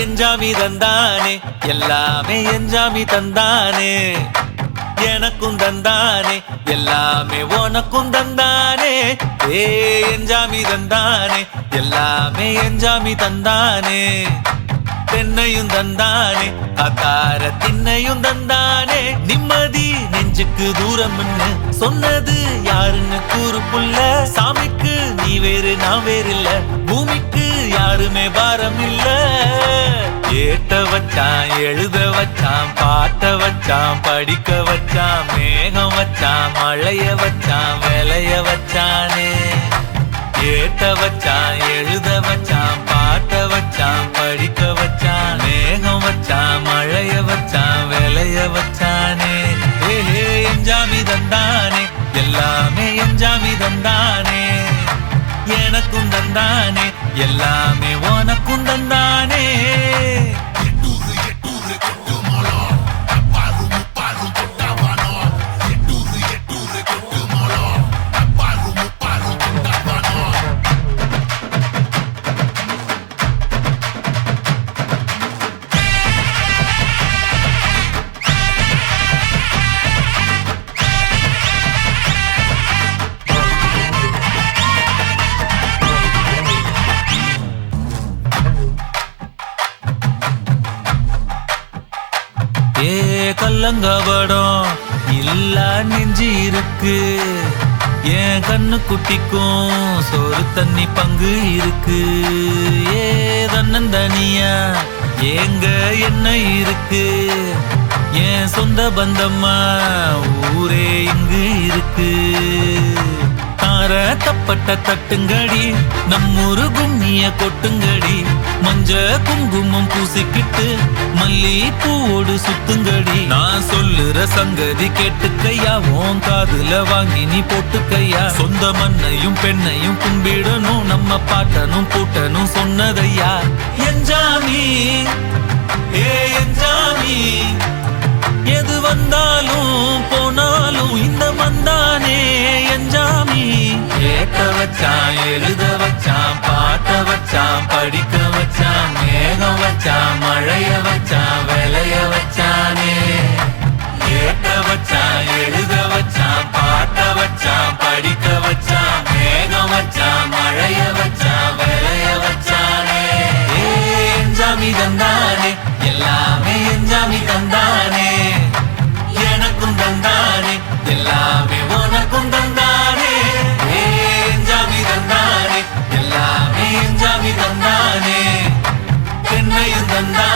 எஞ்சாமி தந்தானே எல்லாமே எஞ்சாமி தந்தானே எனக்கும் தந்தானே எல்லாமே உனக்கும் தந்தானே ஏ எஞ்சாமி தந்தானே எல்லாமே எஞ்சாமி தந்தானே தென்னையும் தந்தானே அத்தார திண்ணையும் தந்தானே நிம்மதி நெஞ்சுக்கு தூரம்னு சொன்னது யாருன்னு கூறு புள்ள சாமிக்கு நீ வேறு நான் வேறு இல்ல பூமிக்கு யாருமே பாரம் இல்ல ஏட்ட வச்சான் எழுத வச்சான் பாட்ட வச்சான் படிக்க வச்சான் மேகம் வச்சான் மழைய வச்சான் விளைய வச்சானே ஏட்ட வச்சான் எழுத வச்சான் பாட்ட வச்சான் படிக்க வச்சான் மேகம் வச்சான் மழைய வச்சான் விளைய வச்சானே ஏ எஞ்சாமி தந்தானே எல்லாமே எஞ்சாமி தந்தானே எனக்கும் தந்தானே எல்லாமே உனக்கும் தந்தானே ஏ கல்லங்கபடம் இல்ல நெஞ்சு இருக்கு என் கண்ணு குட்டிக்கும் சோறு தண்ணி பங்கு இருக்கு ஏ தன்னந்தனியா ஏங்க என்ன இருக்கு என் சொந்த பந்தம்மா ஊரே இங்கு இருக்கு தார தப்பட்ட தட்டுங்கடி நம்மூரு கும்மிய கொட்டுங்கடி மஞ்ச குங்குமம் பூசிக்கிட்டு மல்லி பூவோடு சுத்துங்கடி நான் சொல்லுற சங்கதி கேட்டுக்கையா உன் காதுல வாங்கி நீ போட்டுக்கையா சொந்த மண்ணையும் பெண்ணையும் கும்பிடணும் நம்ம பாட்டனும் பூட்டனும் சொன்னதையா எஞ்சாமி ஏ எஞ்சாமி எது வந்தாலும் போனாலும் இந்த மந்தானே எஞ்சாமி ஏட்ட வச்சான் எழுத வச்சான் பாட்ட வச்சான் படிக்க வச்சான் மேகம் வச்சான் மழைய வச்சான் விளைய வச்சானே ஏட்ட வச்சான் எழுத வச்சான் பாட்ட வச்சான் படிக்க வச்சான் மேகம் வச்சான் மழைய வச்சான் விளைய வச்சானே எஞ்சாமி தந்தானே எல்லாமே எஞ்சாமி தந்தானே எனக்கும் தந்தானே எல்லாமே உனக்கும் தந்தானே எஞ்சாமி தந்தானே எல்லாமே எஞ்சாமி தந்தானே தென்னையும் தந்தானே